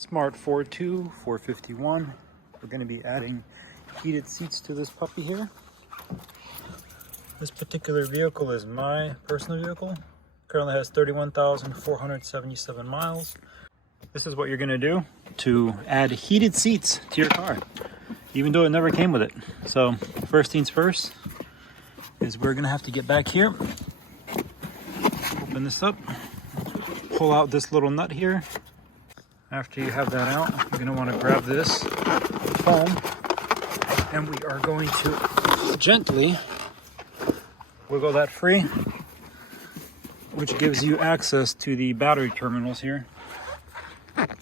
Smart Fortwo 451. We're going to be adding heated seats to this puppy here. This particular vehicle is my personal vehicle. Currently has 31,477 miles. This is what you're going to do to add heated seats to your car, even though it never came with it. So first things first is we're going to have to get back here, open this up, pull out this little nut here. After you have that out, you're going to want to grab this foam, and we are going to gently wiggle that free, which gives you access to the battery terminals here.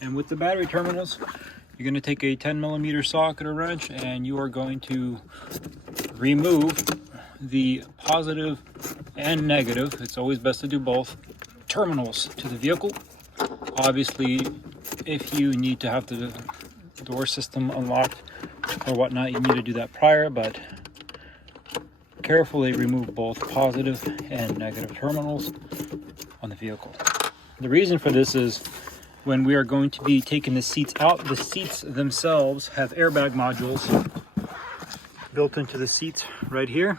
And with the battery terminals, you're going to take a 10mm socket or wrench, and you are going to remove the positive and negative, it's always best to do both, terminals to the vehicle. Obviously, if you need to have the door system unlocked or whatnot, you need to do that prior, but carefully remove both positive and negative terminals on the vehicle. The reason for this is when we are going to be taking the seats out, the seats themselves have airbag modules built into the seats right here.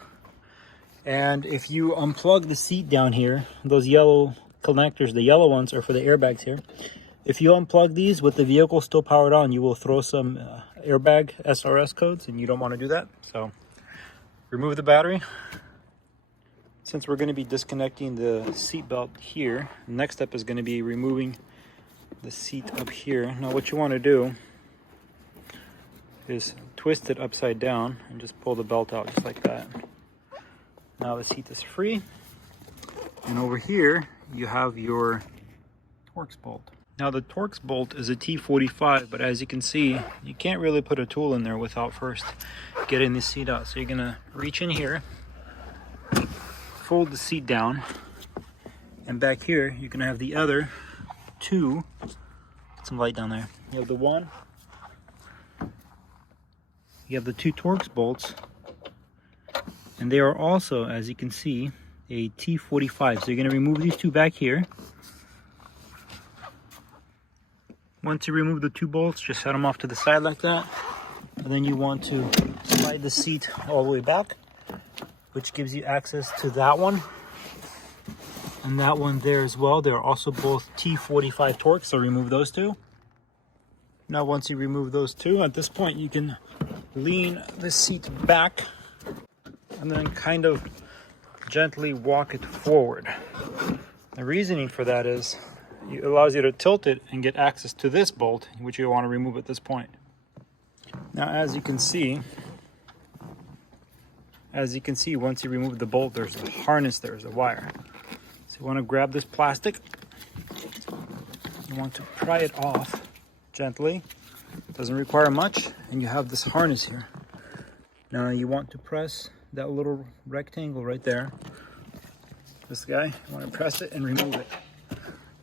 And if you unplug the seat down here, those yellow connectors, the yellow ones are for the airbags here. If you unplug these with the vehicle still powered on, you will throw some airbag SRS codes, and you don't want to do that. So remove the battery. Since we're going to be disconnecting the seat belt here, the next step is going to be removing the seat up here. Now what you want to do is twist it upside down and just pull the belt out just like that. Now the seat is free, and over here you have your Torx bolt. Now the Torx bolt is a T45, but as you can see, you can't really put a tool in there without first getting the seat out. So you're gonna reach in here, fold the seat down, and back here you're gonna have the other two. Get some light down there. You have the one, you have the two Torx bolts, and they are also, as you can see, a T45. So you're gonna remove these two back here. Once you remove the two bolts, just set them off to the side like that. And then you want to slide the seat all the way back, which gives you access to that one and that one there as well. They're also both T45 Torx, so remove those two. Now once you remove those two, at this point you can lean the seat back and then kind of gently walk it forward. The reasoning for that is it allows you to tilt it and get access to this bolt, which you want to remove at this point. Now as you can see, once you remove the bolt, there's a harness, there's a wire. So you want to grab this plastic, you want to pry it off gently. It doesn't require much, and you have this harness here. Now you want to press that little rectangle right there, this guy, you want to press it and remove it.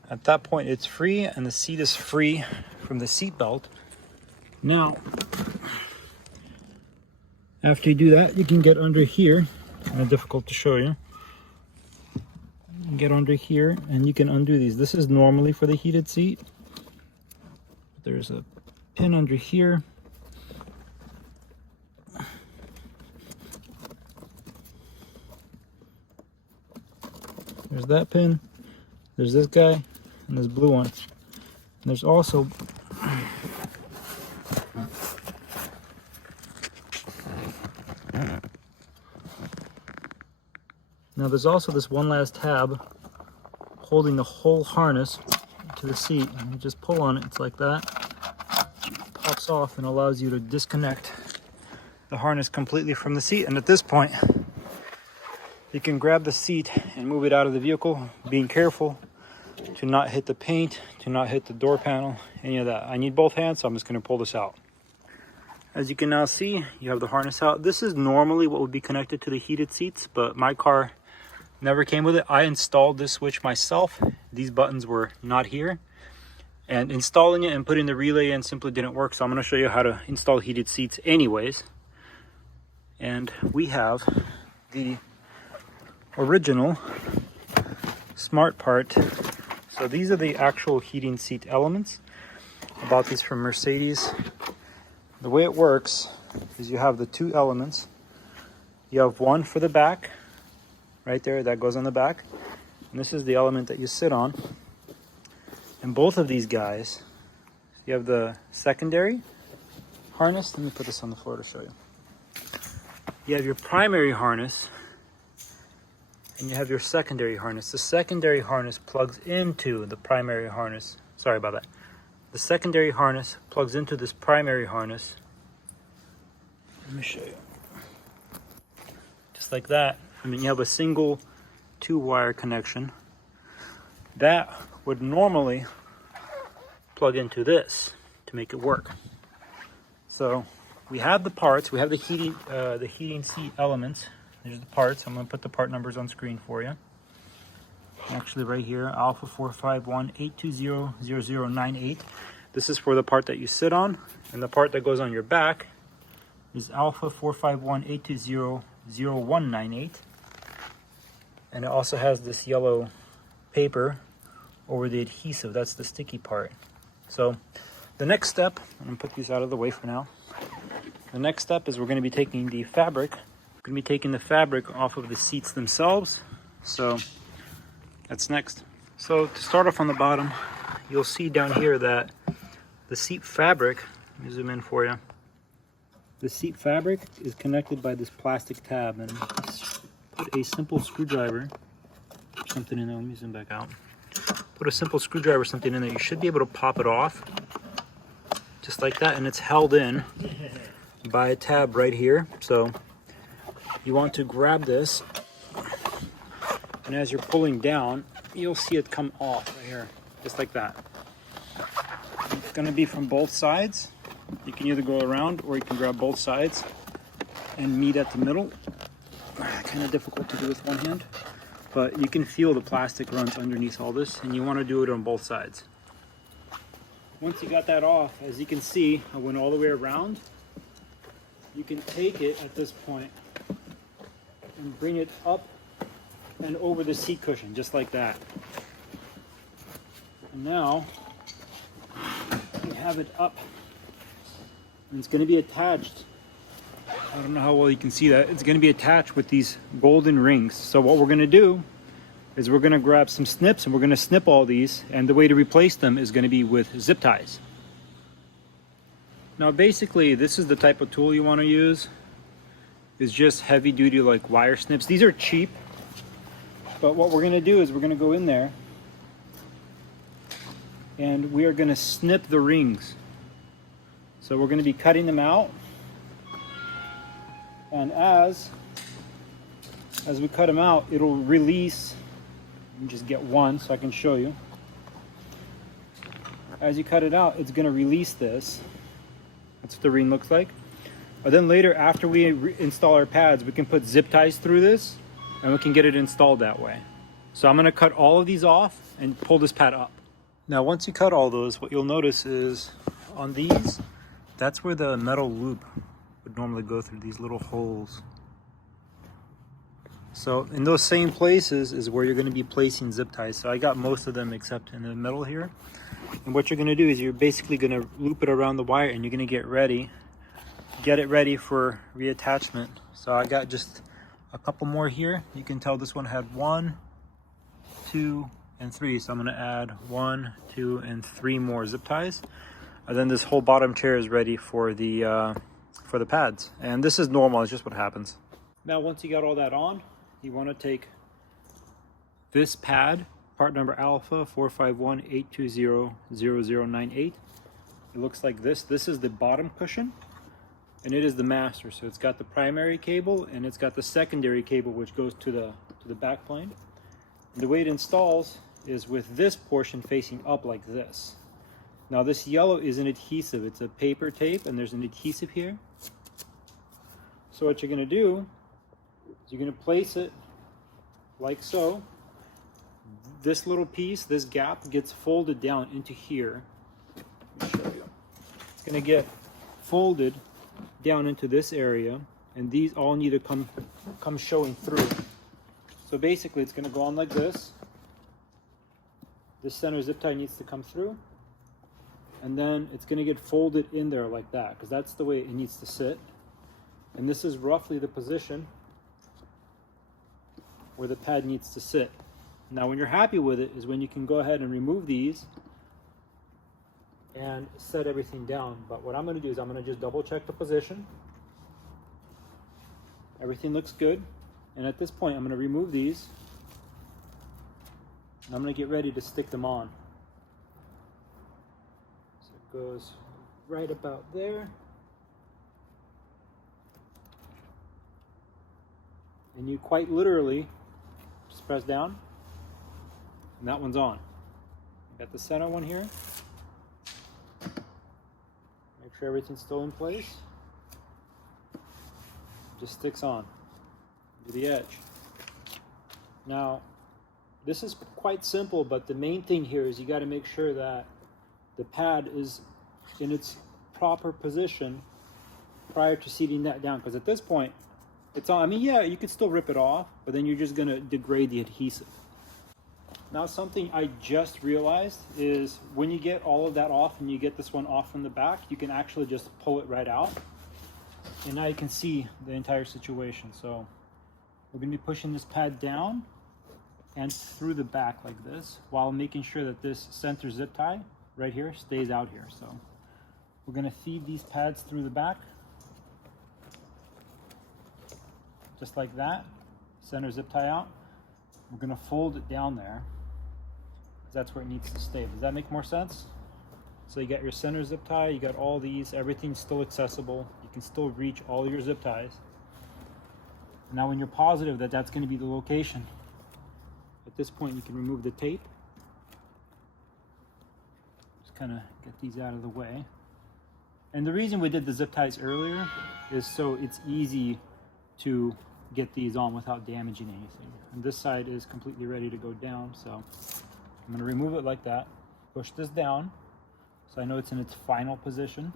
At that point it's free, and the seat is free from the seat belt. Now after you do that, you can get under here. Kind of difficult to show you. You can get under here and you can undo these. This is normally for the heated seat. There's a pin under here. There's that pin. There's this guy and this blue one. And there's also this one last tab holding the whole harness to the seat, and you just pull on it. It's like that. Pops off and allows you to disconnect the harness completely from the seat. And at this point, you can grab the seat and move it out of the vehicle, being careful to not hit the paint, to not hit the door panel, any of that. I need both hands, so I'm just going to pull this out. As you can now see, you have the harness out. This is normally what would be connected to the heated seats, but my car never came with it. I installed this switch myself. These buttons were not here, and installing it and putting the relay in simply didn't work. So I'm going to show you how to install heated seats anyways. And we have the original smart part. So these are the actual heating seat elements. I bought these from Mercedes. The way it works is you have the two elements. You have one for the back, right there, that goes on the back. And this is the element that you sit on. And both of these guys, you have the secondary harness. Let me put this on the floor to show you. You have your primary harness and you have your secondary harness. The secondary harness plugs into the primary harness. Sorry about that. The secondary harness plugs into this primary harness. Let me show you. Just like that. I mean, you have a single 2-wire connection. That would normally plug into this to make it work. So we have the parts. We have the heating seat elements. There's the parts. I'm going to put the part numbers on screen for you. Actually, right here, Alpha 451-820-0098. This is for the part that you sit on, and the part that goes on your back is Alpha 451-820-0198. And it also has this yellow paper over the adhesive. That's the sticky part. So the next step, I'm going to put these out of the way for now. The next step is we're going to be taking the fabric. We're going to be taking the fabric off of the seats themselves. So that's next. So to start off on the bottom, you'll see down here that the seat fabric, let me zoom in for you. The seat fabric is connected by this plastic tab, and put a simple screwdriver, something in there. Let me zoom back out. Put a simple screwdriver, something in there. You should be able to pop it off, just like that, and it's held in by a tab right here. So you want to grab this, and as you're pulling down, you'll see it come off right here, just like that. It's going to be from both sides. You can either go around or you can grab both sides and meet at the middle. Kind of difficult to do with one hand, but you can feel the plastic runs underneath all this, and you want to do it on both sides. Once you got that off, as you can see, I went all the way around. You can take it at this point and bring it up and over the seat cushion, just like that. And now you have it up, and it's going to be attached. I don't know how well you can see that. It's going to be attached with these golden rings. So what we're going to do is we're going to grab some snips and we're going to snip all these, and the way to replace them is going to be with zip ties. Now basically this is the type of tool you want to use. It's just heavy duty, like wire snips. These are cheap, but what we're going to do is we're going to go in there and we are going to snip the rings. So we're going to be cutting them out, and as we cut them out, it'll release. Let me just get one so I can show you. As you cut it out, it's going to release this. That's what the ring looks like. But then later, after we install our pads, we can put zip ties through this, and we can get it installed that way. So I'm going to cut all of these off and pull this pad up. Now once you cut all those, what you'll notice is on these, that's where the metal loop would normally go through, these little holes. So in those same places is where you're going to be placing zip ties. So I got most of them except in the middle here. And what you're going to do is you're basically going to loop it around the wire, and you're going to get it ready for reattachment. So I got just a couple more here. You can tell this one had 1, 2, and 3. So I'm going to add 1, 2, and 3 more zip ties. And then this whole bottom chair is ready for the pads. And this is normal, it's just what happens. Now once you got all that on, you want to take this pad, part number Alpha 451-820-0098. It looks like this. This is the bottom cushion, and it is the master. So it's got the primary cable and it's got the secondary cable, which goes to the back plane. And the way it installs is with this portion facing up like this. Now this yellow is an adhesive. It's a paper tape, and there's an adhesive here. So what you're going to do is you're going to place it like so. This little piece, this gap, gets folded down into here. Let me show you. It's going to get folded down into this area, and these all need to come showing through. So basically it's going to go on like this. This center zip tie needs to come through, and then it's going to get folded in there like that, because that's the way it needs to sit. And this is roughly the position where the pad needs to sit. Now when you're happy with it is when you can go ahead and remove these and set everything down. But what I'm going to do is I'm going to just double check the position. Everything looks good. And at this point I'm going to remove these. And I'm going to get ready to stick them on. So it goes right about there. And you quite literally just press down, and that one's on. Got the center one here. Make sure everything's still in place. Just sticks on to the edge. Now, this is quite simple, but the main thing here is you got to make sure that the pad is in its proper position prior to seating that down, because at this point it's on. I mean, yeah, you could still rip it off, but then you're just going to degrade the adhesive. Now, something I just realized is when you get all of that off and you get this one off from the back, you can actually just pull it right out. And now you can see the entire situation. So we're going to be pushing this pad down and through the back like this, while making sure that this center zip tie right here stays out here. So we're going to feed these pads through the back, just like that. Center zip tie out. We're going to fold it down there, because that's where it needs to stay. Does that make more sense? So you got your center zip tie, you got all these, everything's still accessible. You can still reach all your zip ties. Now when you're positive that that's going to be the location, at this point you can remove the tape. Just kind of get these out of the way. And the reason we did the zip ties earlier is so it's easy to get these on without damaging anything. And this side is completely ready to go down, so I'm going to remove it like that. Push this down so I know it's in its final position.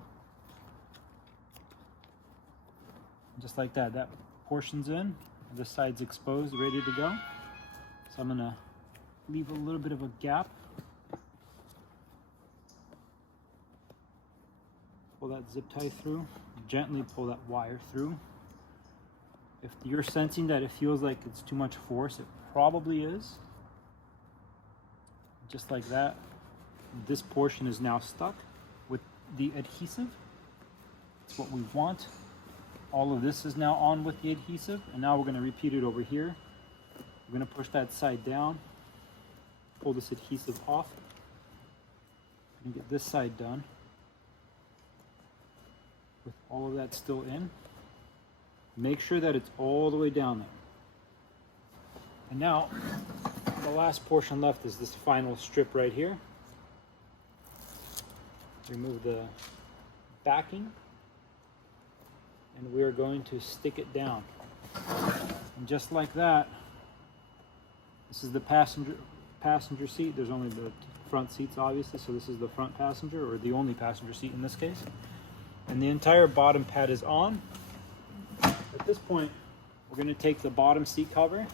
Just like that, that portion's in, this side's exposed, ready to go. So I'm going to leave a little bit of a gap. Pull that zip tie through, gently pull that wire through. If you're sensing that it feels like it's too much force, it probably is. Just like that. This portion is now stuck with the adhesive. It's what we want. All of this is now on with the adhesive, and now we're going to repeat it over here. We're going to push that side down, pull this adhesive off, and get this side done with all of that still in. Make sure that it's all the way down there. And now, the last portion left is this final strip right here. Remove the backing, and we're going to stick it down. And just like that, this is the passenger seat. There's only the front seats, obviously, so this is the front passenger, or the only passenger seat in this case. And the entire bottom pad is on. At this point, we're going to take the bottom seat cover.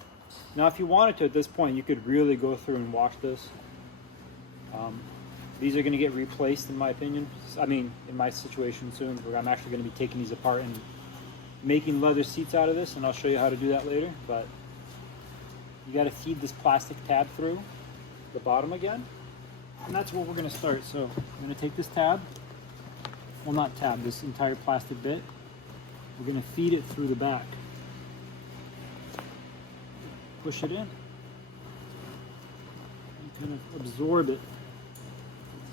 Now, if you wanted to, at this point, you could really go through and wash this. These are going to get replaced, in my opinion. I mean, in my situation soon, where I'm actually going to be taking these apart and making leather seats out of this, and I'll show you how to do that later. But you got to feed this plastic tab through the bottom again, and that's where we're going to start. So I'm going to take this tab, well, not tab, this entire plastic bit. We're going to feed it through the back. Push it in. And kind of absorb it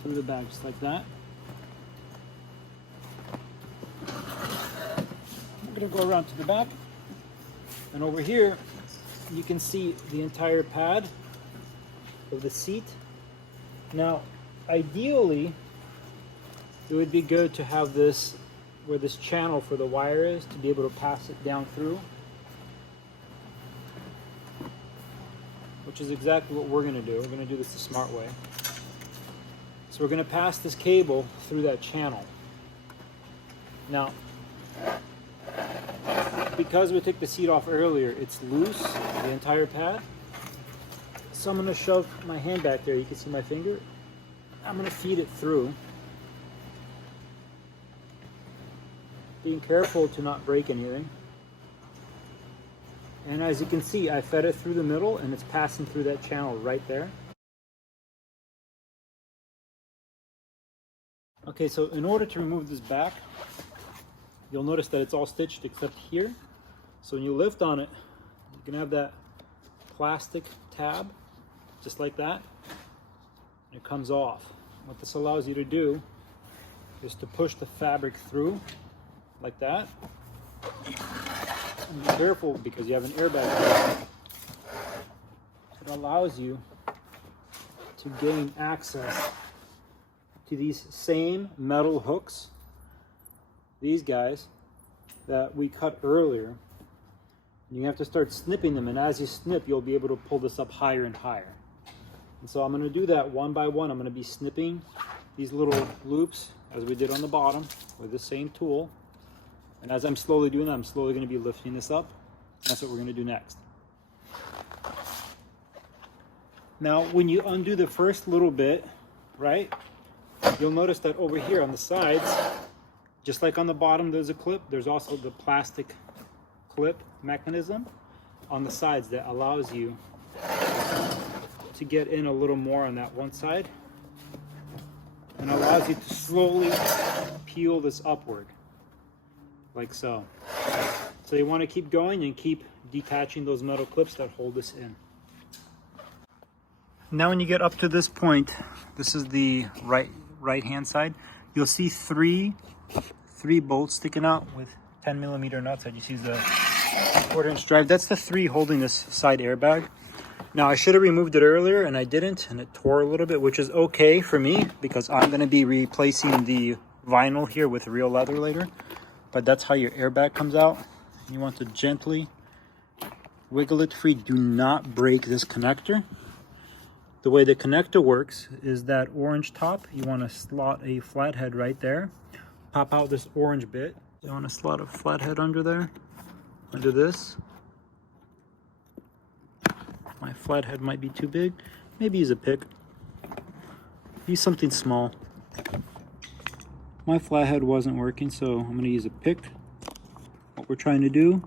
through the back, just like that. We're going to go around to the back. And over here, you can see the entire pad of the seat. Now, ideally, it would be good to have this where this channel for the wire is, to be able to pass it down through, which is exactly what we're going to do. We're going to do this the smart way. So we're going to pass this cable through that channel. Now, because we took the seat off earlier, it's loose, the entire pad. So I'm going to shove my hand back there. You can see my finger. I'm going to feed it through. being careful to not break anything. And as you can see, I fed it through the middle and it's passing through that channel right there. Okay, so in order to remove this back, you'll notice that it's all stitched except here. So when you lift on it, you can have that plastic tab, just like that, and it comes off. What this allows you to do is to push the fabric through like that. And be careful because you have an airbag. It allows you to gain access to these same metal hooks, these guys that we cut earlier. You have to start snipping them, and as you snip, you'll be able to pull this up higher and higher. And so I'm going to do that one by one. I'm going to be snipping these little loops as we did on the bottom with the same tool. And as I'm slowly doing that, I'm slowly going to be lifting this up. That's what we're going to do next. Now, when you undo the first little bit, right, you'll notice that over here on the sides, just like on the bottom there's a clip, there's also the plastic clip mechanism on the sides that allows you to get in a little more on that one side and allows you to slowly peel this upward like so. So you want to keep going and keep detaching those metal clips that hold this in. Now when you get up to this point, this is the right hand side, you'll see three bolts sticking out with 10mm nuts. I just use the 1/4" drive. That's the three holding this side airbag. Now I should have removed it earlier and I didn't, and it tore a little bit, which is okay for me because I'm going to be replacing the vinyl here with real leather later. But that's how your airbag comes out. You want to gently wiggle it free. Do not break this connector. The way the connector works is that orange top, you want to slot a flathead right there. Pop out this orange bit. You want to slot a flathead under there, under this. My flathead might be too big. Maybe use a pick. Use something small. My flathead wasn't working, so I'm going to use a pick. What we're trying to do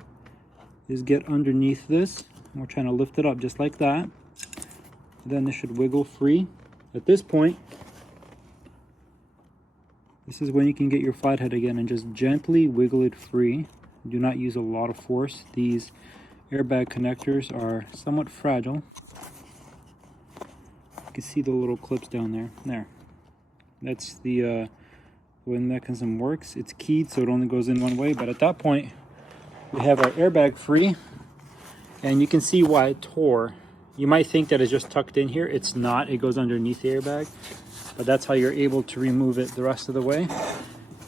is get underneath this. And we're trying to lift it up just like that. Then this should wiggle free. At this point, this is when you can get your flathead again and just gently wiggle it free. Do not use a lot of force. These airbag connectors are somewhat fragile. You can see the little clips down there. There. That's the way the mechanism works. It's keyed so it only goes in one way, but at that point we have our airbag free, and you can see why it tore. You might think that it's just tucked in here. It's not. It goes underneath the airbag, but that's how you're able to remove it the rest of the way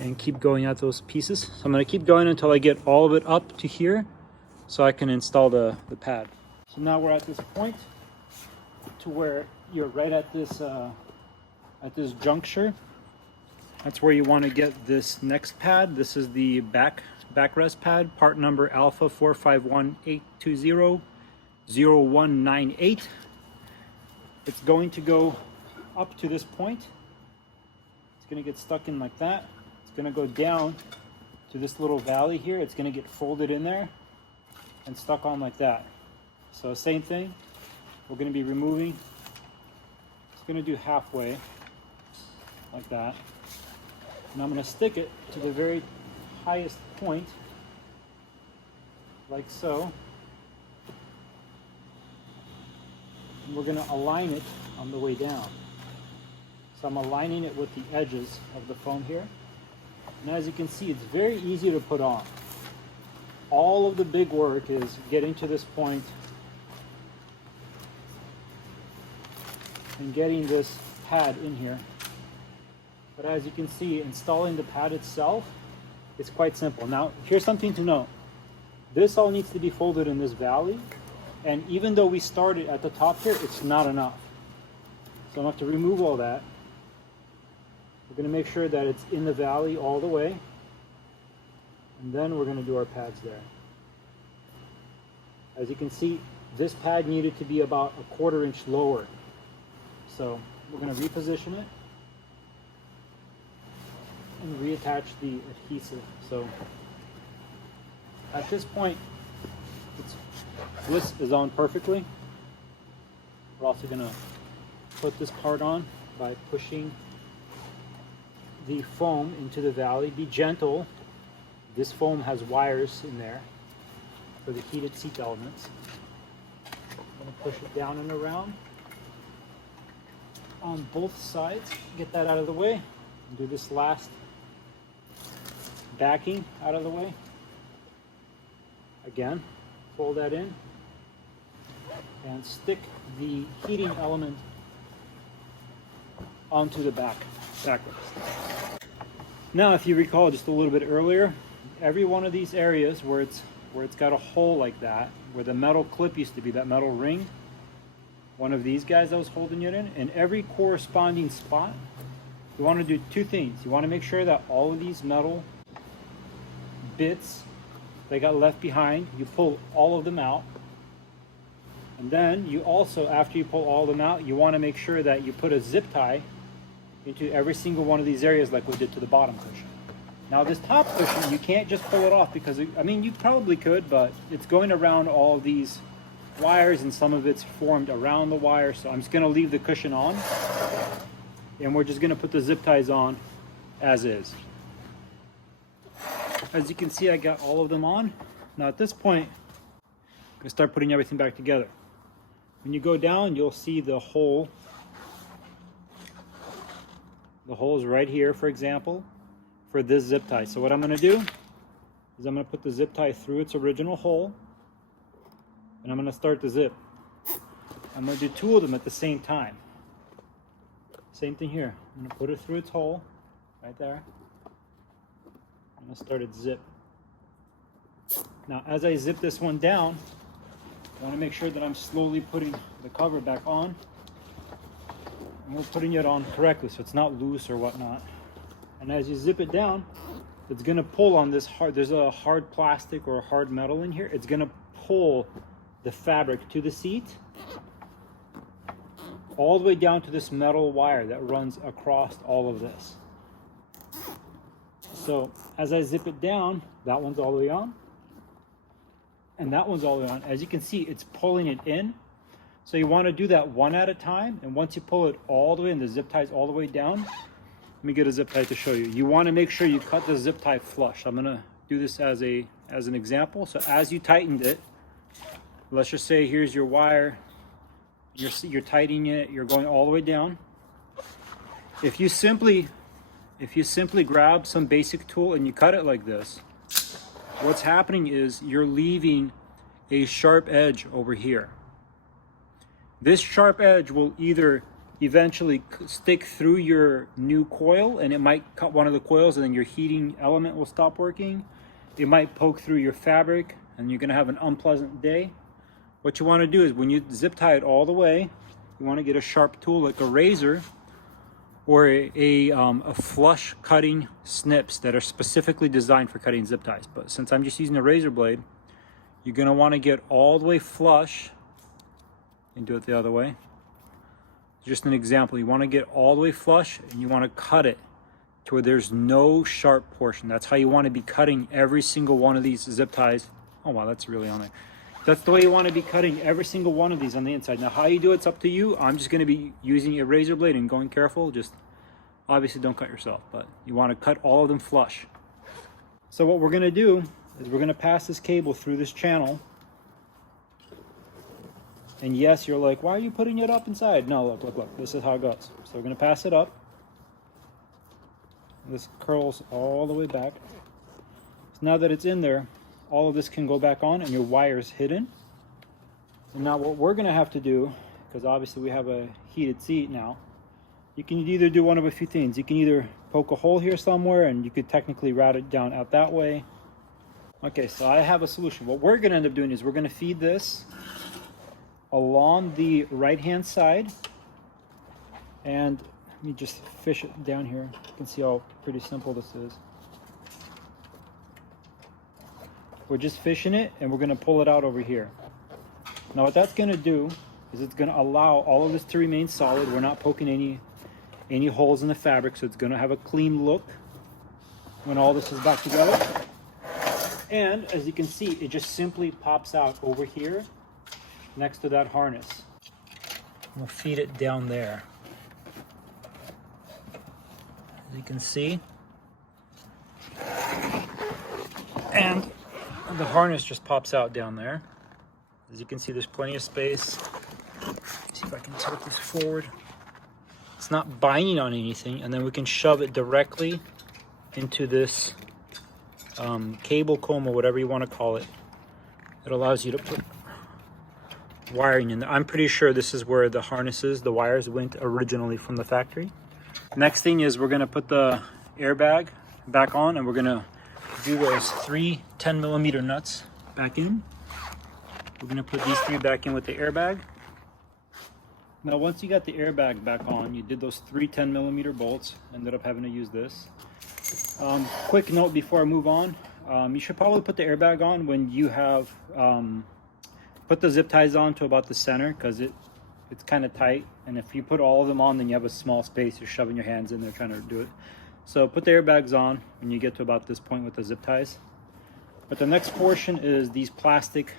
and keep going at those pieces. So I'm going to keep going until I get all of it up to here so I can install the pad. So now we're at this point to where you're right at this juncture. That's where you want to get this next pad. This is the backrest pad, part number Alpha 45182000198. It's going to go up to this point. It's going to get stuck in like that. It's going to go down to this little valley here. It's going to get folded in there and stuck on like that. So same thing, we're going to be removing. It's going to do halfway like that. And I'm going to stick it to the very highest point like so. And we're going to align it on the way down. So I'm aligning it with the edges of the foam here. And as you can see, it's very easy to put on. All of the big work is getting to this point and getting this pad in here. But as you can see, installing the pad itself is quite simple. Now, here's something to note. This all needs to be folded in this valley. And even though we started at the top here, it's not enough. So I'm going to have to remove all that. We're going to make sure that it's in the valley all the way. And then we're going to do our pads there. As you can see, this pad needed to be about 1/4 inch lower. So we're going to reposition it. and reattach the adhesive. So at this point, this is on perfectly. We're also going to put this part on by pushing the foam into the valley. Be gentle. This foam has wires in there for the heated seat elements. I'm going to push it down and around on both sides. Get that out of the way. And do this last backing out of the way. Again, fold that in and stick the heating element onto the backrest. Now, if you recall just a little bit earlier, every one of these areas where it's got a hole like that, where the metal clip used to be, that metal ring, one of these guys that was holding it in every corresponding spot, you want to do two things. You want to make sure that all of these metal bits that got left behind, you pull all of them out. And then you also, after you pull all of them out, you want to make sure that you put a zip tie into every single one of these areas like we did to the bottom cushion. Now this top cushion, you can't just pull it off because, I mean, you probably could, but it's going around all of these wires and some of it's formed around the wire. So I'm just going to leave the cushion on and we're just going to put the zip ties on as is. As you can see, I got all of them on. Now at this point, I'm going to start putting everything back together. When you go down, you'll see the hole. The hole is right here, for example, for this zip tie. So what I'm going to do is I'm going to put the zip tie through its original hole and I'm going to start the zip. I'm going to do two of them at the same time. Same thing here. I'm going to put it through its hole right there. I'm going to start its zip. Now as I zip this one down, I want to make sure that I'm slowly putting the cover back on. And we're putting it on correctly so it's not loose or whatnot. And as you zip it down, it's going to pull on this hard, there's a hard plastic or a hard metal in here. It's going to pull the fabric to the seat all the way down to this metal wire that runs across all of this. So as I zip it down, that one's all the way on. And that one's all the way on. As you can see, it's pulling it in. So you want to do that one at a time. And once you pull it all the way and the zip tie's all the way down, let me get a zip tie to show you. You want to make sure you cut the zip tie flush. I'm going to do this as an example. So as you tightened it, let's just say here's your wire. You're tightening it. You're going all the way down. If you simply grab some basic tool and you cut it like this, what's happening is you're leaving a sharp edge over here. This sharp edge will either eventually stick through your new coil and it might cut one of the coils and then your heating element will stop working. It might poke through your fabric and you're going to have an unpleasant day. What you want to do is when you zip tie it all the way, you want to get a sharp tool like a razor or a flush cutting snips that are specifically designed for cutting zip ties. But since I'm just using a razor blade, you're going to want to get all the way flush and do it the other way. Just an example, you want to get all the way flush and you want to cut it to where there's no sharp portion. That's how you want to be cutting every single one of these zip ties. Oh wow, that's really on there. That's the way you want to be cutting every single one of these on the inside. Now how you do it's up to you. I'm just going to be using a razor blade and going careful. Just obviously don't cut yourself, but you want to cut all of them flush. So what we're going to do is we're going to pass this cable through this channel. And yes, you're like, why are you putting it up inside? No, look, this is how it goes. So we're going to pass it up. This curls all the way back. So now that it's in there, all of this can go back on and your wire's hidden. And now what we're going to have to do, because obviously we have a heated seat now, you can either do one of a few things. You can either poke a hole here somewhere and you could technically route it down out that way. Okay, so I have a solution. What we're going to end up doing is we're going to feed this along the right hand side, and let me just fish it down here. You can see how pretty simple this is. We're just fishing it and we're going to pull it out over here. Now what that's going to do is it's going to allow all of this to remain solid. We're not poking any holes in the fabric, so it's going to have a clean look. when all this is back together. And as you can see, it just simply pops out over here next to that harness. We'll feed it down there. As you can see. And the harness just pops out down there. As you can see, there's plenty of space. Let's see if I can tilt this forward. It's not binding on anything, and then we can shove it directly into this cable comb or whatever you want to call it. It allows you to put wiring in there. I'm pretty sure this is where the harnesses, the wires went originally from the factory. Next thing is we're going to put the airbag back on, and we're going to do those 3 10mm nuts back in. We're going to put these 3 back in with the airbag. Now once you got the airbag back on, you did those 3 10mm bolts, ended up having to use this. Quick note before I move on, you should probably put the airbag on when you have put the zip ties on to about the center, because it's kind of tight, and if you put all of them on, then you have a small space. You're shoving your hands in there trying to do it. So put the airbags on when you get to about this point with the zip ties. But the next portion is these plastic,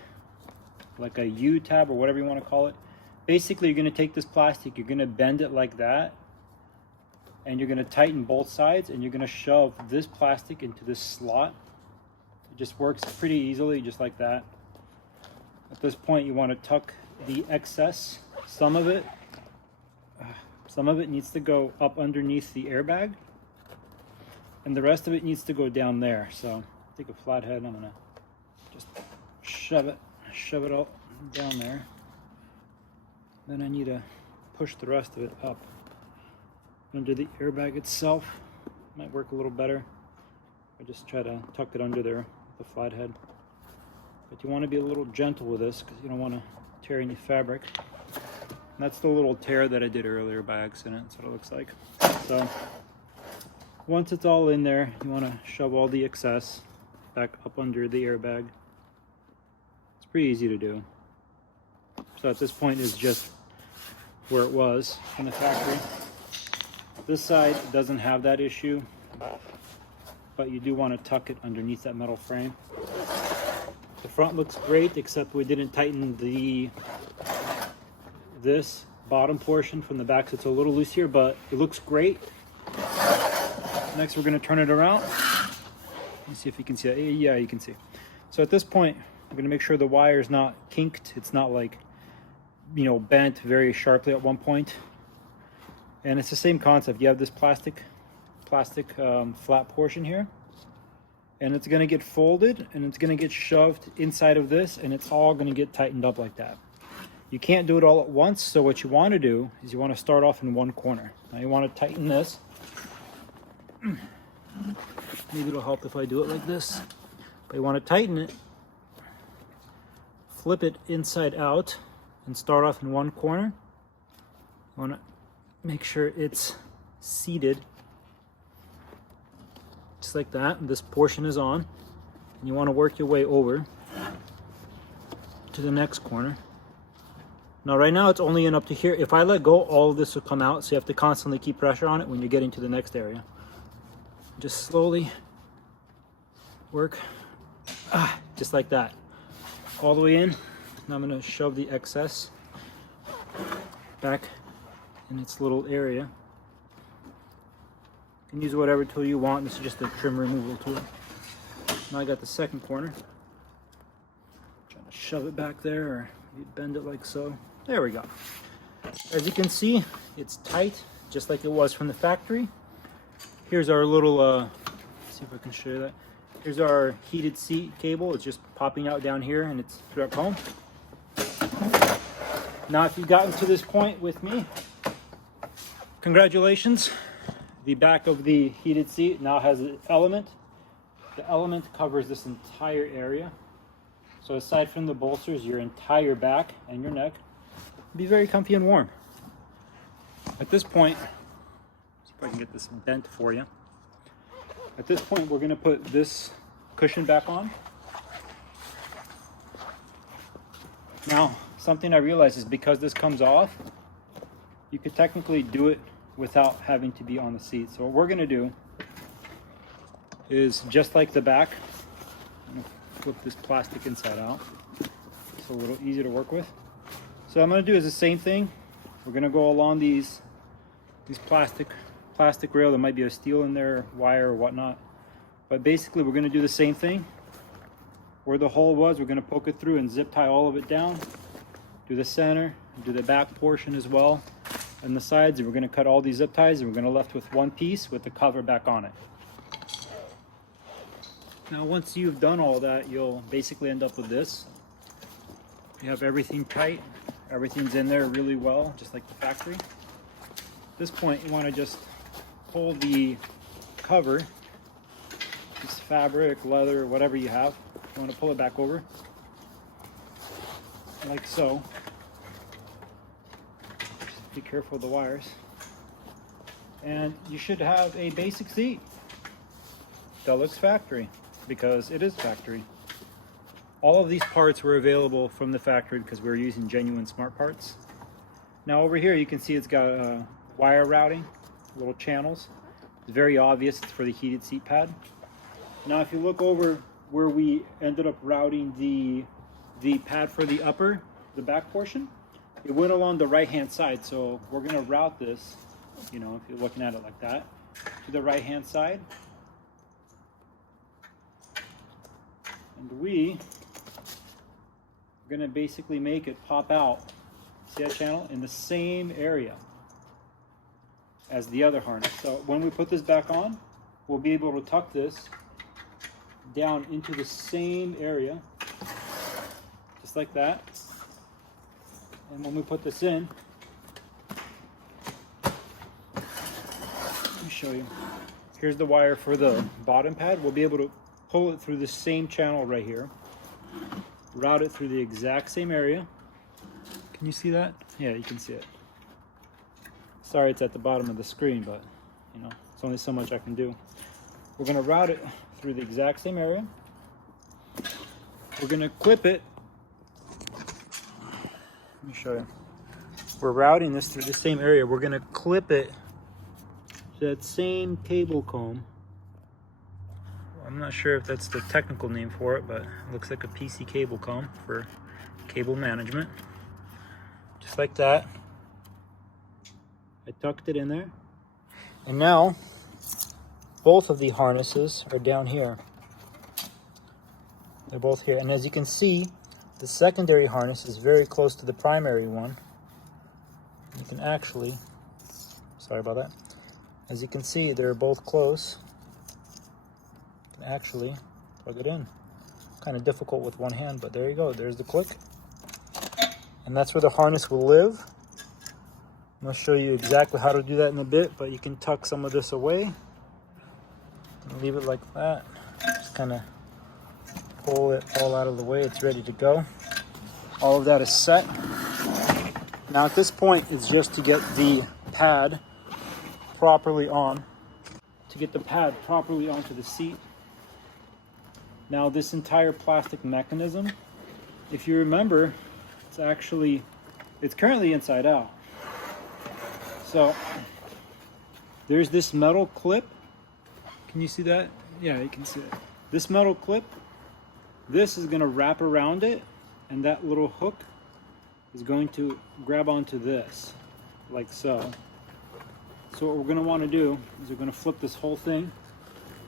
like a U-tab or whatever you want to call it. Basically, you're going to take this plastic, you're going to bend it like that, and you're going to tighten both sides, and you're going to shove this plastic into this slot. It just works pretty easily, just like that. At this point, you want to tuck the excess. Some of it needs to go up underneath the airbag, and the rest of it needs to go down there. So take a flathead, I'm going to just shove it all down there. Then I need to push the rest of it up under the airbag itself. Might work a little better. I just try to tuck it under there with the flathead. But you want to be a little gentle with this because you don't want to tear any fabric. And that's the little tear that I did earlier by accident. That's what it looks like. So once it's all in there, you want to shove all the excess back up under the airbag. It's pretty easy to do. So at this point is just where it was in the factory. This side doesn't have that issue, but you do want to tuck it underneath that metal frame. The front looks great, except we didn't tighten this bottom portion from the back, so it's a little loose here, but it looks great. Next, we're going to turn it around. Let's see if you can see that. Yeah, you can see. So at this point, I'm going to make sure the wire is not kinked. It's not like, you know, bent very sharply at one point. And it's the same concept. You have this plastic flat portion here, and it's going to get folded, and it's going to get shoved inside of this, and it's all going to get tightened up like that. You can't do it all at once, so what you want to do is you want to start off in one corner. Now you want to tighten this. Maybe it'll help if I do it like this. But you want to tighten it, flip it inside out, and start off in one corner. You want to make sure it's seated just like that. This portion is on, and you want to work your way over to the next corner. Now right now it's only in up to here. If I let go, all of this will come out, so you have to constantly keep pressure on it when you're getting to the next area. Just slowly work, just like that, all the way in. Now I'm going to shove the excess back in its little area. You can use whatever tool you want. This is just a trim removal tool. Now I got the second corner. Trying to shove it back there, or you bend it like so. There we go. As you can see, it's tight, just like it was from the factory. Here's our little, let's see if I can show you that. Here's our heated seat cable. It's just popping out down here, and it's throughout home. Now, if you've gotten to this point with me, congratulations. The back of the heated seat now has an element. The element covers this entire area. So aside from the bolsters, your entire back and your neck will be very comfy and warm. At this point, see if I can get this bent for you. At this point, we're going to put this cushion back on. Now, something I realized is because this comes off, you could technically do it without having to be on the seat. So what we're going to do is just like the back. I'm gonna flip this plastic inside out. It's a little easier to work with. So I'm gonna do is the same thing. We're gonna go along these plastic rail. There might be a steel in there, wire or whatnot. But basically we're gonna do the same thing. Where the hole was, we're gonna poke it through and zip tie all of it down. Do the center, do the back portion as well. And the sides, and we're gonna cut all these zip ties and we're gonna left with one piece with the cover back on it. Now once you've done all that, you'll basically end up with this. You have everything tight, everything's in there really well, just like the factory. At this point, you wanna just pull the cover, this fabric, leather, whatever you have. You wanna pull it back over, like so. Just be careful of the wires. And you should have a basic seat that looks factory, because it is factory. All of these parts were available from the factory because we were using genuine smart parts. Now over here you can see it's got wire routing, little channels. It's very obvious it's for the heated seat pad. Now if you look over where we ended up routing the pad for the upper, the back portion, it went along the right hand side. So we're gonna route this, you know, if you're looking at it like that, to the right hand side. And we're gonna basically make it pop out, see that channel, in the same area as the other harness. So when we put this back on, we'll be able to tuck this down into the same area, just like that. And when we put this in, let me show you. Here's the wire for the bottom pad. We'll be able to pull it through the same channel right here, route it through the exact same area. Can you see that? Yeah, you can see it. Sorry it's at the bottom of the screen, but you know, it's only so much I can do. We're gonna route it through the exact same area. We're gonna clip it. Let me show you. We're routing this through the same area. We're gonna clip it to that same cable comb. I'm not sure if that's the technical name for it, but it looks like a PC cable comb for cable management. Just like that. I tucked it in there. And now, both of the harnesses are down here. They're both here. And as you can see, the secondary harness is very close to the primary one. You can actually, sorry about that. As you can see, they're both close. You can actually plug it in. Kind of difficult with one hand, but there you go. There's the click. And that's where the harness will live. I'm going to show you exactly how to do that in a bit, but you can tuck some of this away. And leave it like that. Just kind of pull it all out of the way. It's ready to go. All of that is set. Now at this point, it's just to get the pad properly on. To get the pad properly onto the seat. Now this entire plastic mechanism, if you remember, it's currently inside out. So there's this metal clip. Can you see that? Yeah, you can see it. This metal clip, this is going to wrap around it, and that little hook is going to grab onto this, like so. So what we're going to want to do is we're going to flip this whole thing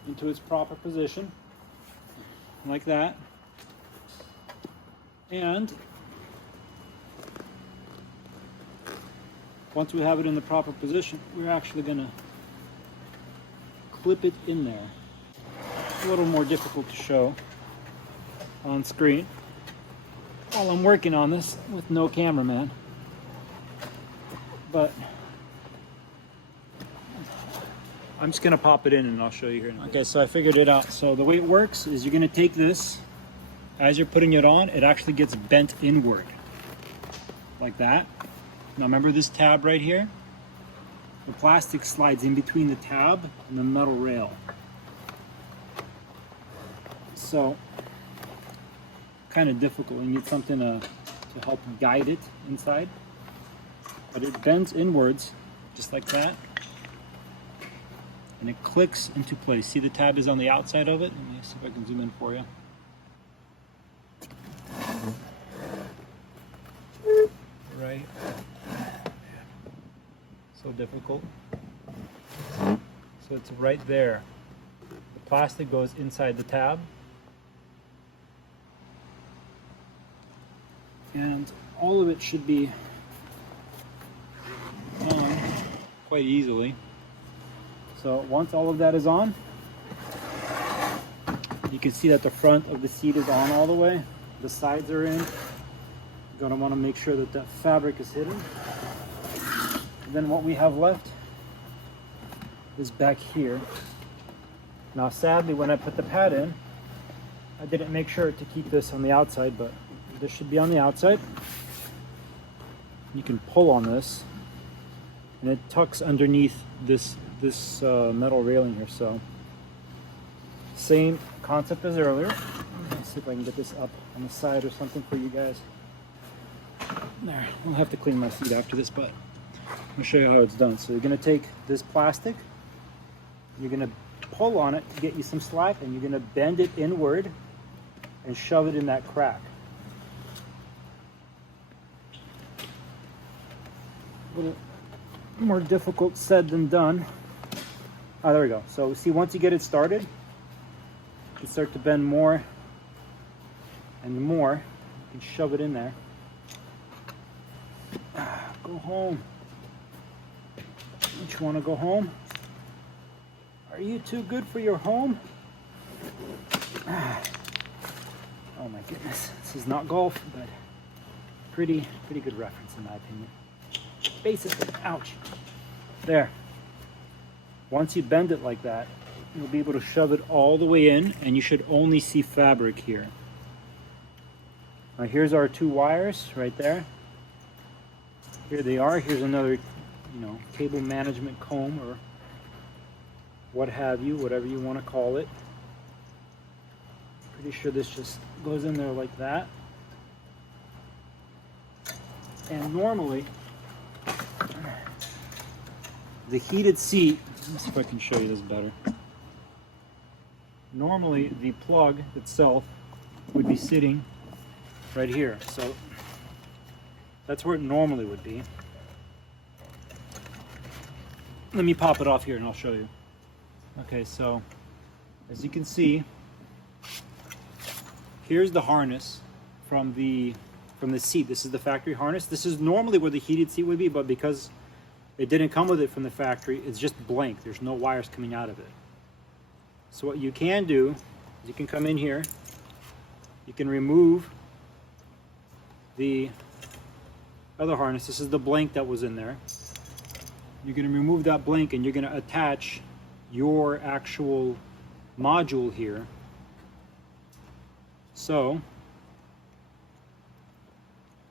into its proper position, like that. And once we have it in the proper position, we're actually going to clip it in there. A little more difficult to show on screen while I'm working on this with no cameraman. But I'm just going to pop it in and I'll show you here. Okay, so I figured it out. So the way it works is you're going to take this, as you're putting it on, it actually gets bent inward, like that. Now remember this tab right here? The plastic slides in between the tab and the metal rail. So, kind of difficult. You need something to help guide it inside. But it bends inwards, just like that. and it clicks into place. See, the tab is on the outside of it. Let me see if I can zoom in for you. Right. So difficult. So it's right there. The plastic goes inside the tab. And all of it should be on quite easily. So once all of that is on, you can see that the front of the seat is on all the way. The sides are in. You're gonna wanna make sure that that fabric is hidden. And then what we have left is back here. Now sadly, when I put the pad in, I didn't make sure to keep this on the outside, but this should be on the outside. You can pull on this and it tucks underneath this metal railing here. So same concept as earlier. Let's see if I can get this up on the side or something for you guys. There, I'll have to clean my seat after this, but I'll show you how it's done. So you're gonna take this plastic, you're gonna pull on it to get you some slack, and you're gonna bend it inward and shove it in that crack. A little more difficult said than done. Ah, there we go. So see, once you get it started, you start to bend more and more. You can shove it in there. Go home. Don't you want to go home? Are you too good for your home? Oh my goodness. This is not golf, but pretty good reference in my opinion. Basically, ouch. There. Once you bend it like that, you'll be able to shove it all the way in, and you should only see fabric here. Now here's our two wires right there. Here they are. Here's another, cable management comb or what have you, whatever you want to call it. Pretty sure this just goes in there like that. And normally, the heated seat, let me see if I can show you this better. Normally, the plug itself would be sitting right here. So that's where it normally would be. Let me pop it off here and I'll show you. Okay, so as you can see, here's the harness from the seat. This is the factory harness. This is normally where the heated seat would be, but because it didn't come with it from the factory, it's just blank. There's no wires coming out of it. So what you can do is you can come in here, you can remove the other harness. This is the blank that was in there. You're going to remove that blank and you're going to attach your actual module here. So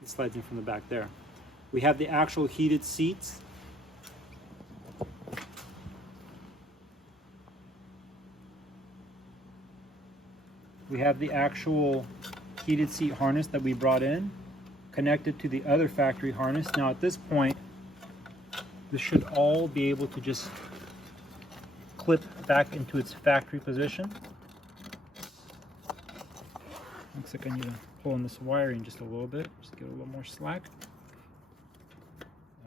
it slides in from the back there. We have the actual heated seats. We have the actual heated seat harness that we brought in, connected to the other factory harness. Now at this point, this should all be able to just clip back into its factory position. Looks like I need to pull on this wiring just a little bit, just get a little more slack.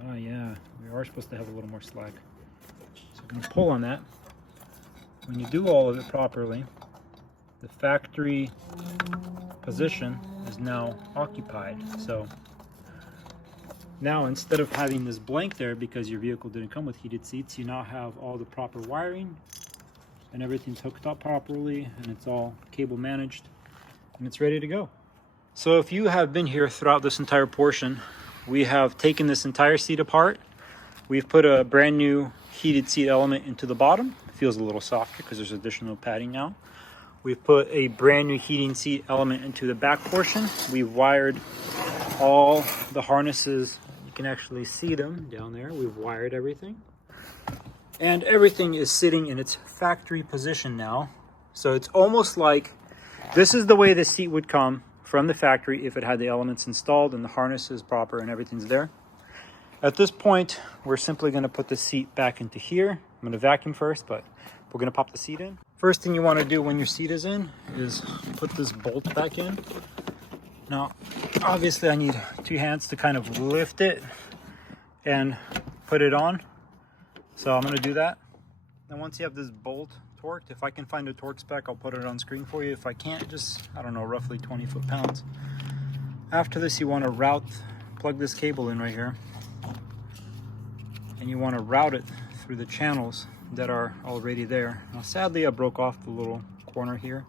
Oh yeah, we are supposed to have a little more slack. So I'm going to pull on that. When you do all of it properly, the factory position is now occupied. So now instead of having this blank there because your vehicle didn't come with heated seats, you now have all the proper wiring and everything's hooked up properly and it's all cable managed and it's ready to go. So if you have been here throughout this entire portion, we have taken this entire seat apart. We've put a brand new heated seat element into the bottom. It feels a little softer because there's additional padding now. We've put a brand new heating seat element into the back portion. We've wired all the harnesses. You can actually see them down there. We've wired everything. And everything is sitting in its factory position now. So it's almost like this is the way the seat would come from the factory if it had the elements installed and the harness is proper and everything's there. At this point, we're simply going to put the seat back into here. I'm going to vacuum first, but we're going to pop the seat in. First thing you want to do when your seat is in is put this bolt back in. Now, obviously I need 2 hands to kind of lift it and put it on. So I'm going to do that. And once you have this bolt torqued, if I can find a torque spec, I'll put it on screen for you. If I can't, just, I don't know, roughly 20 foot-pounds. After this, you want to plug this cable in right here. And you want to route it through the channels that are already there. Now, sadly, I broke off the little corner here.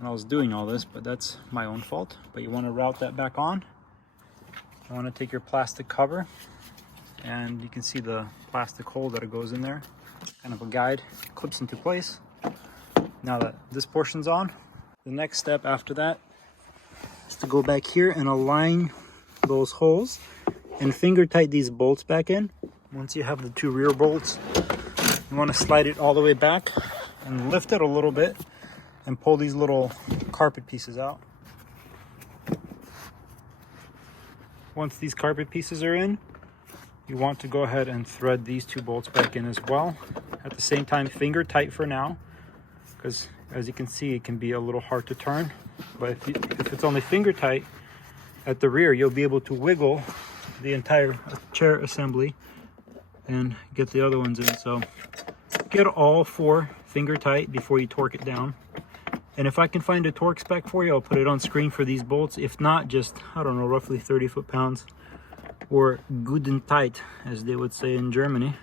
And I was doing all this, but that's my own fault. But you want to route that back on. You want to take your plastic cover, and you can see the plastic hole that it goes in there. Kind of a guide, clips into place. Now that this portion's on, the next step after that is to go back here and align those holes and finger tight these bolts back in. Once you have the 2 rear bolts, you want to slide it all the way back and lift it a little bit and pull these little carpet pieces out. Once these carpet pieces are in, you want to go ahead and thread these 2 bolts back in as well. At the same time, finger tight for now, because as you can see, it can be a little hard to turn. But if it's only finger tight at the rear, you'll be able to wiggle the entire chair assembly and get the other ones in. So get all 4 finger tight before you torque it down. And if I can find a torque spec for you, I'll put it on screen for these bolts. If not, just, I don't know, roughly 30 foot-pounds, or good and tight, as they would say in Germany.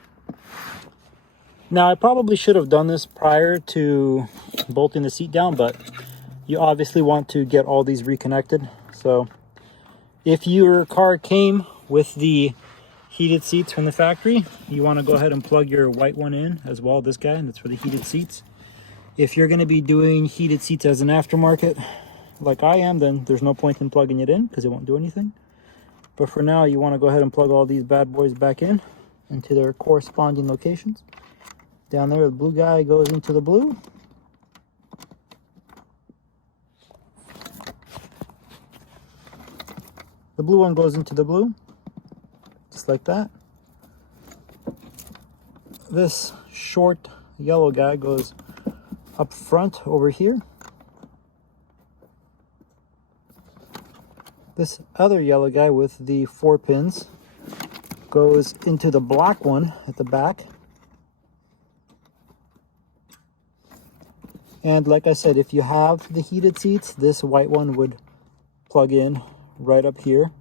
Now, I probably should have done this prior to bolting the seat down, but you obviously want to get all these reconnected. So if your car came with the heated seats from the factory, you want to go ahead and plug your white one in as well, this guy, and that's for the heated seats. If you're going to be doing heated seats as an aftermarket, like I am, then there's no point in plugging it in because it won't do anything. But for now, you want to go ahead and plug all these bad boys back in into their corresponding locations. Down there, the blue guy goes into the blue. The blue one goes into the blue, just like that. This short yellow guy goes up front over here. This other yellow guy with the 4 pins goes into the black one at the back. And like I said, if you have the heated seats, this white one would plug in right up here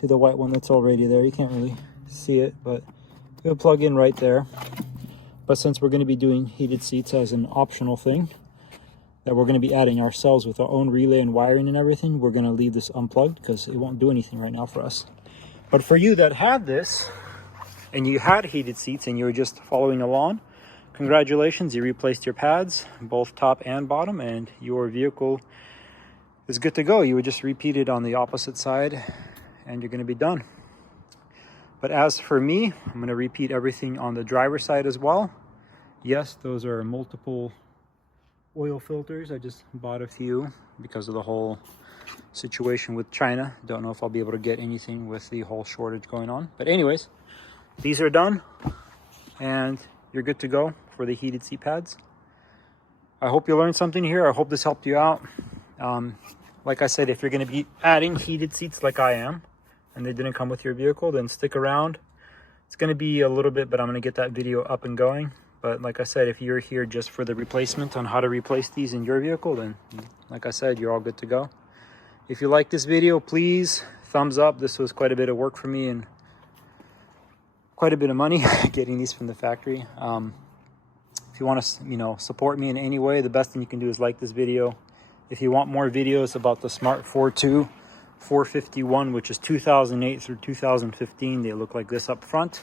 to the white one that's already there. You can't really see it, but it would plug in right there. But since we're going to be doing heated seats as an optional thing that we're going to be adding ourselves with our own relay and wiring and everything, we're going to leave this unplugged because it won't do anything right now for us. But for you that had this and you had heated seats and you were just following along, congratulations, you replaced your pads, both top and bottom, and your vehicle is good to go. You would just repeat it on the opposite side and you're going to be done. But as for me, I'm going to repeat everything on the driver's side as well. Yes, those are multiple oil filters. I just bought a few because of the whole situation with China. Don't know if I'll be able to get anything with the whole shortage going on. But anyways, these are done and you're good to go for the heated seat pads. I hope you learned something here. I hope this helped you out. Like I said, if you're going to be adding heated seats like I am, and they didn't come with your vehicle, then stick around. It's going to be a little bit, but I'm going to get that video up and going. But like I said, if you're here just for the replacement on how to replace these in your vehicle, then like I said, you're all good to go. If you like this video, please thumbs up. This was quite a bit of work for me and quite a bit of money getting these from the factory. If you want to, support me in any way, the best thing you can do is like this video. If you want more videos about the Smart Fortwo 451, which is 2008 through 2015, they look like this up front,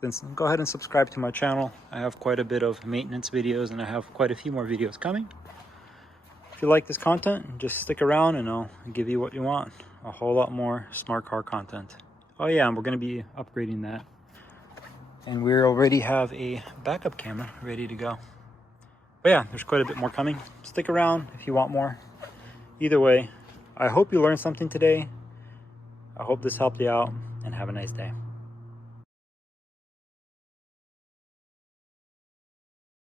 then go ahead and subscribe to my channel. I have quite a bit of maintenance videos and I have quite a few more videos coming. If you like this content, just stick around and I'll give you what you want. A whole lot more smart car content. Oh yeah, and we're going to be upgrading that. And we already have a backup camera ready to go. But yeah, there's quite a bit more coming. Stick around if you want more. Either way, I hope you learned something today. I hope this helped you out. and have a nice day.